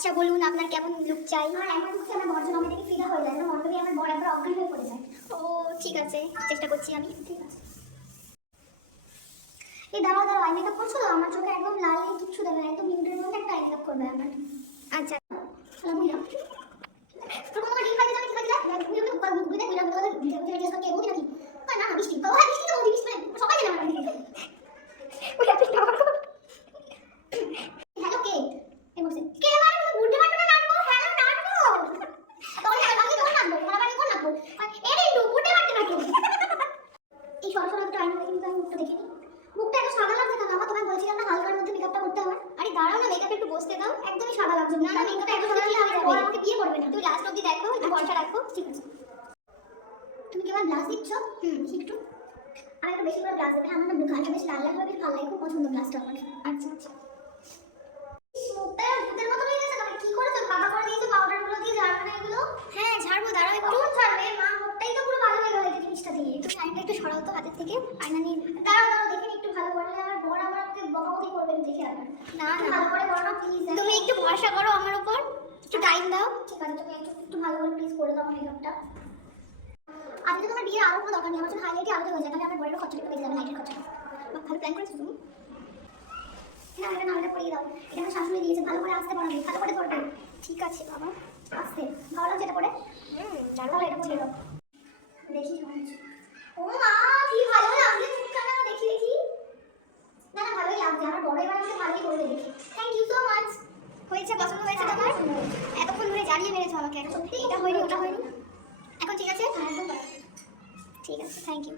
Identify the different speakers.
Speaker 1: আচ্ছা বলুন আপনার কেমন লুক চাই?
Speaker 2: আমার এমন হচ্ছে আমার বর্জন আমি দেখে ফিদা হয়ে যায়। না মণ্ডপে আমার বড় একবার অজ্ঞান হয়ে পড়ে যায়।
Speaker 1: ও ঠিক আছে। চেষ্টা করছি আমি।
Speaker 2: ঠিক আছে। এই দাঁড়াও দাঁড়াও আই মেকআপ করছ আমার চোখে একদম লাল নেই কিচ্ছু দেবে না একদম মিনিটের মধ্যে একটা আই মেকআপ করবে আমার।
Speaker 1: আচ্ছা।
Speaker 2: চলো আইন কিন্তু আমি মুখটা দেখিনি। মুখটা একটু সাদা লাগছে কেন? আমার তোমায় বলছিলাম না হালকার মধ্যে মেকআপটা করতে হবে।
Speaker 1: আরে দাঁড়াও না মেকআপ একটু বসতে দাও।
Speaker 2: একদমই সাদা লাগছে। না না মেকআপটা একটু সাদা লাগলে
Speaker 1: যাবে।
Speaker 2: ও আমাকে বিয়ে করবে না।
Speaker 1: তুমি লাস্ট অবধি দেখো একটু ভরসা রাখো।
Speaker 2: ঠিক আছে। তুমি কি আমার ব্লাশ দিচ্ছ? হুম একটু। আমি একটু বেশি করে ব্লাশ দেবে। আমার না গালটা বেশি লাল লাল বেশ ভালো লাগে খুব পছন্দ ব্লাশটা আমার।
Speaker 1: আচ্ছা আচ্ছা।
Speaker 2: মুখটা ভূতের মতো হয়ে গেছে কি করেছ? পাতা করে দিয়েছ পাউডার দিয়ে ঝাড়বে না এগুলো?
Speaker 1: হ্যাঁ ঝাড়বো দাঁড়াও একটু
Speaker 2: কখন ছাড়বে মা মুখটাই তো পুরো ভালো হয়ে গেল এই দিয়ে
Speaker 1: একটু সরাও তো হাতের থেকে। আয়না নিয়ে
Speaker 2: দাঁড়াও দাঁড়াও দেখে একটু ভালো করলে আমার বর আমার আমাকে বকাবকি করবে দেখে আবার
Speaker 1: না। না
Speaker 2: ভালো করে করো না প্লিজ
Speaker 1: তুমি একটু ভরসা করো আমার উপর। একটু টাইম দাও।
Speaker 2: ঠিক আছে তুমি একটু একটু ভালো করে প্লিজ করে দাও মেকআপটা আজকে তোমার বিয়ের আরও কোনো দরকার নেই আমার হাইলাইটে আলাদা হয়ে যায় তাহলে আমার বরের খরচাটা বেড়ে যাবে লাইটের খরচাটা
Speaker 1: ভালো প্ল্যান করেছ তুমি?
Speaker 2: না এটা না এটা পরিয়ে দাও। এটা আমার শাশুড়ি দিয়েছে ভালো করে আসতে পারবে ভালো করে ধরবে।
Speaker 1: ঠিক আছে বাবা
Speaker 2: আসতে। ভালো লাগছে এটা পরে?
Speaker 1: হুম
Speaker 2: ভালো এটা পরিয়ে দাও দেখি কেমন হচ্ছে। ও মা কি ভালো লাগছে মুখখানা দেখি দেখি না না ভালোই লাগছে আমার বড় এবার আমাকে ভালোই করবে দেখি থ্যাংক ইউ সো মাচ
Speaker 1: হয়েছে পছন্দ হয়েছে তোমার? এতক্ষণ ধরে জ্বালিয়ে মেরেছো আমাকে। সত্যি এটা হয়নি ওটা হয়নি? এখন ঠিক আছে?
Speaker 2: একদম
Speaker 1: ঠিক আছে থ্যাংক ইউ